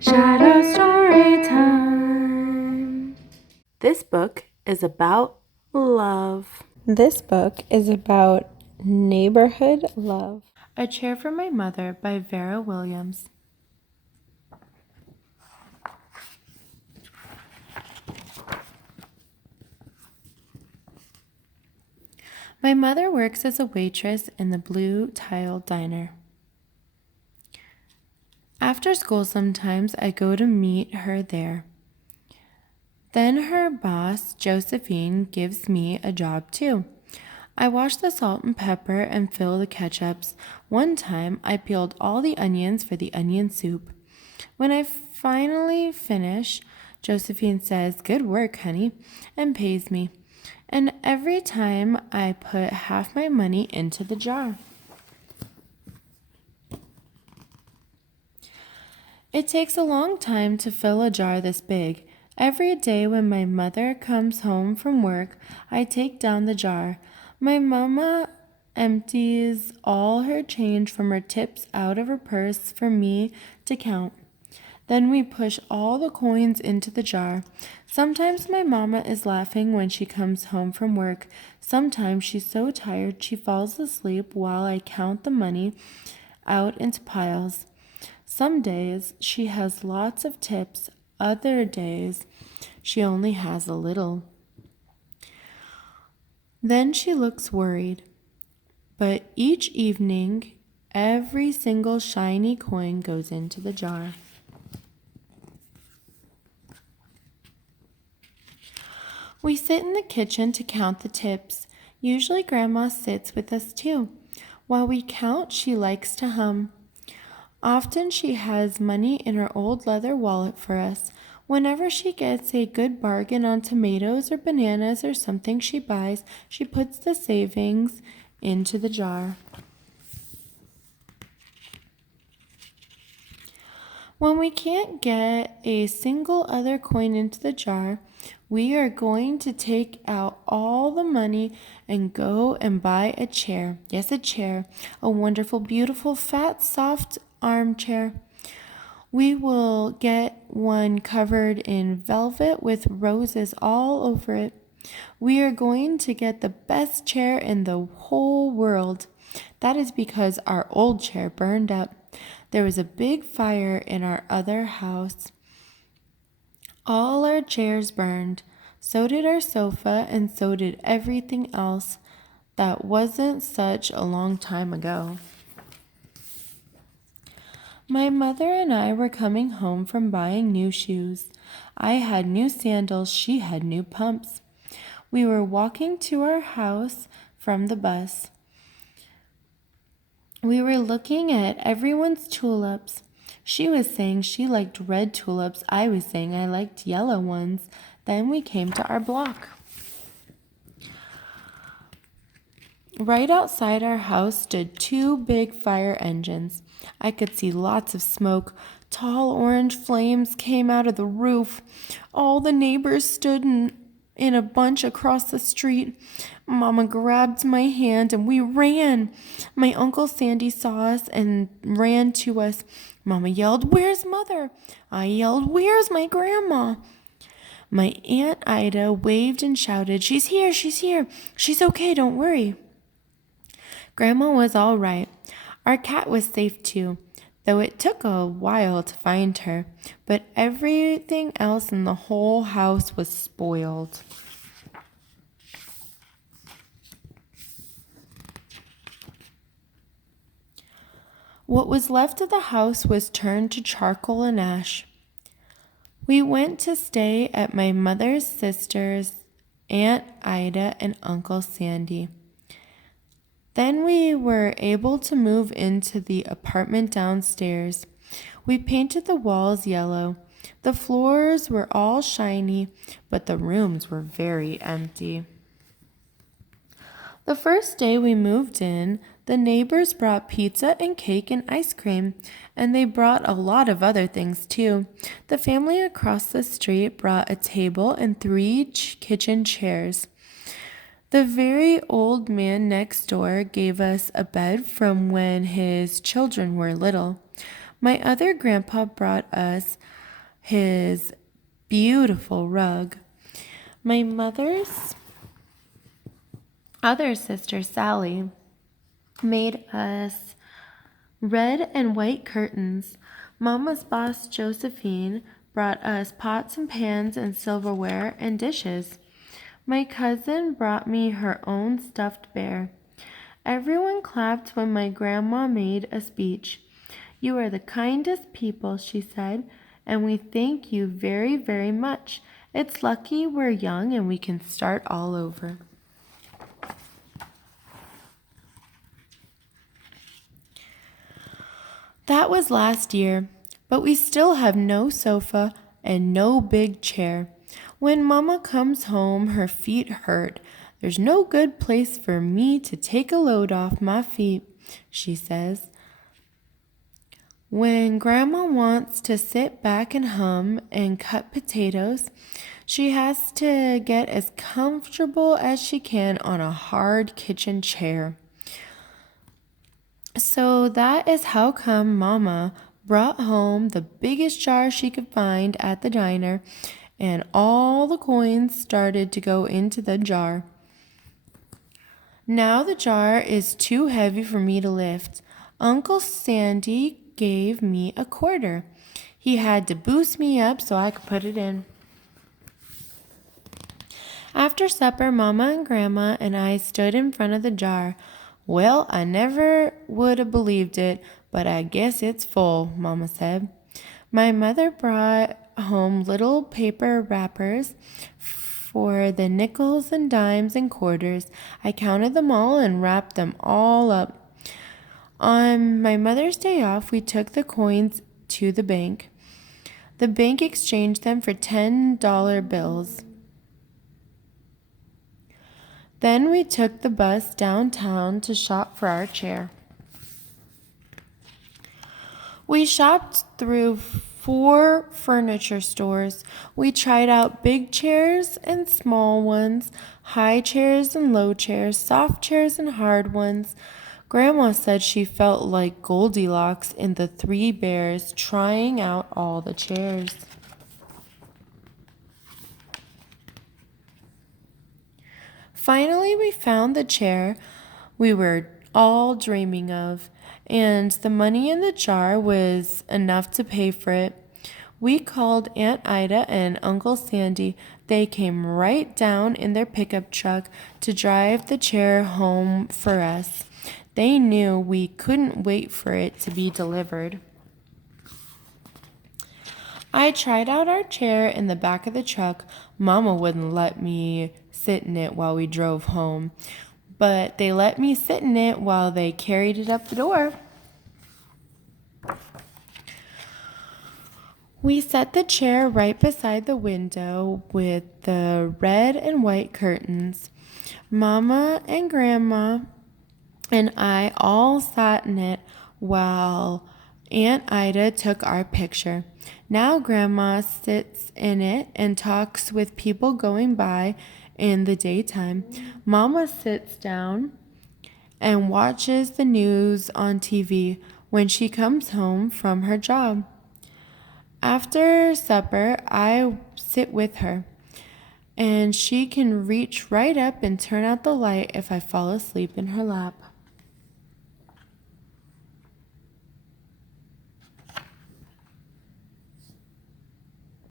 Shadow story time. This book is about love. This book is about neighborhood love. A Chair for My Mother by Vera Williams. My mother works as a waitress in the blue tile diner. After school, sometimes I go to meet her there. Then her boss, Josephine, gives me a job too. I wash the salt and pepper and fill the ketchups. One time, I peeled all the onions for the onion soup. When I finally finish, Josephine says, "Good work, honey," and pays me. And every time I put half my money into the jar. It takes a long time to fill a jar this big. Every day when my mother comes home from work, I take down the jar. My mama empties all her change from her tips out of her purse for me to count. Then we push all the coins into the jar. Sometimes my mama is laughing when she comes home from work. Sometimes she's so tired she falls asleep while I count the money out into piles. Some days she has lots of tips, other days she only has a little. Then she looks worried. But each evening, every single shiny coin goes into the jar. We sit in the kitchen to count the tips. Usually Grandma sits with us too. While we count, she likes to hum. Often she has money in her old leather wallet for us. Whenever she gets a good bargain on tomatoes or bananas or something she buys, she puts the savings into the jar. When we can't get a single other coin into the jar, we are going to take out all the money and go and buy a chair. Yes, a chair. A wonderful, beautiful, fat, soft armchair. We will get one covered in velvet with roses all over it. We are going to get the best chair in the whole world. That is because our old chair burned up. There was a big fire in our other house. All our chairs burned. So did our sofa, and so did everything else. That wasn't such a long time ago. My mother and I were coming home from buying new shoes. I had new sandals, she had new pumps. We were walking to our house from the bus. We were looking at everyone's tulips. She was saying she liked red tulips. I was saying I liked yellow ones. Then we came to our block. Right outside our house stood two big fire engines. I could see lots of smoke. Tall orange flames came out of the roof. All the neighbors stood in a bunch across the street. Mama grabbed my hand and we ran. My Uncle Sandy saw us and ran to us. Mama yelled, "Where's Mother?" I yelled, "Where's my grandma?" My Aunt Ida waved and shouted, "She's here, she's here. She's okay, don't worry." Grandma was all right. Our cat was safe too, though it took a while to find her, but everything else in the whole house was spoiled. What was left of the house was turned to charcoal and ash. We went to stay at my mother's sister's, Aunt Ida and Uncle Sandy. Then we were able to move into the apartment downstairs. We painted the walls yellow. The floors were all shiny, but the rooms were very empty. The first day we moved in, the neighbors brought pizza and cake and ice cream, and they brought a lot of other things too. The family across the street brought a table and three kitchen chairs. The very old man next door gave us a bed from when his children were little. My other grandpa brought us his beautiful rug. My mother's other sister, Sally, made us red and white curtains. Mama's boss, Josephine, brought us pots and pans and silverware and dishes. My cousin brought me her own stuffed bear. Everyone clapped when my grandma made a speech. "You are the kindest people," she said, "and we thank you very, very much. It's lucky we're young and we can start all over." That was last year, but we still have no sofa and no big chair. When Mama comes home, her feet hurt. "There's no good place for me to take a load off my feet," she says. When Grandma wants to sit back and hum and cut potatoes, she has to get as comfortable as she can on a hard kitchen chair. So that is how come Mama brought home the biggest jar she could find at the diner, and all the coins started to go into the jar. Now the jar is too heavy for me to lift. Uncle Sandy gave me a quarter. He had to boost me up so I could put it in. After supper, Mama and Grandma and I stood in front of the jar. "Well, I never would have believed it, but I guess it's full," Mama said. My mother brought home little paper wrappers for the nickels and dimes and quarters. I counted them all and wrapped them all up. On my mother's day off, we took the coins to the bank. The bank exchanged them for $10 bills. Then we took the bus downtown to shop for our chair. We shopped through 4 furniture stores. We tried out big chairs and small ones, high chairs and low chairs, soft chairs and hard ones. Grandma said she felt like Goldilocks in the 3 Bears trying out all the chairs. Finally, we found the chair we were all dreaming of, and the money in the jar was enough to pay for it. We called Aunt Ida and Uncle Sandy. They came right down in their pickup truck to drive the chair home for us. They knew we couldn't wait for it to be delivered. I tried out our chair in the back of the truck. Mama wouldn't let me sit in it while we drove home, but they let me sit in it while they carried it up the door. We set the chair right beside the window with the red and white curtains. Mama and Grandma and I all sat in it while Aunt Ida took our picture. Now Grandma sits in it and talks with people going by in the daytime. Mama sits down and watches the news on TV when she comes home from her job. After supper, I sit with her, and she can reach right up and turn out the light if I fall asleep in her lap.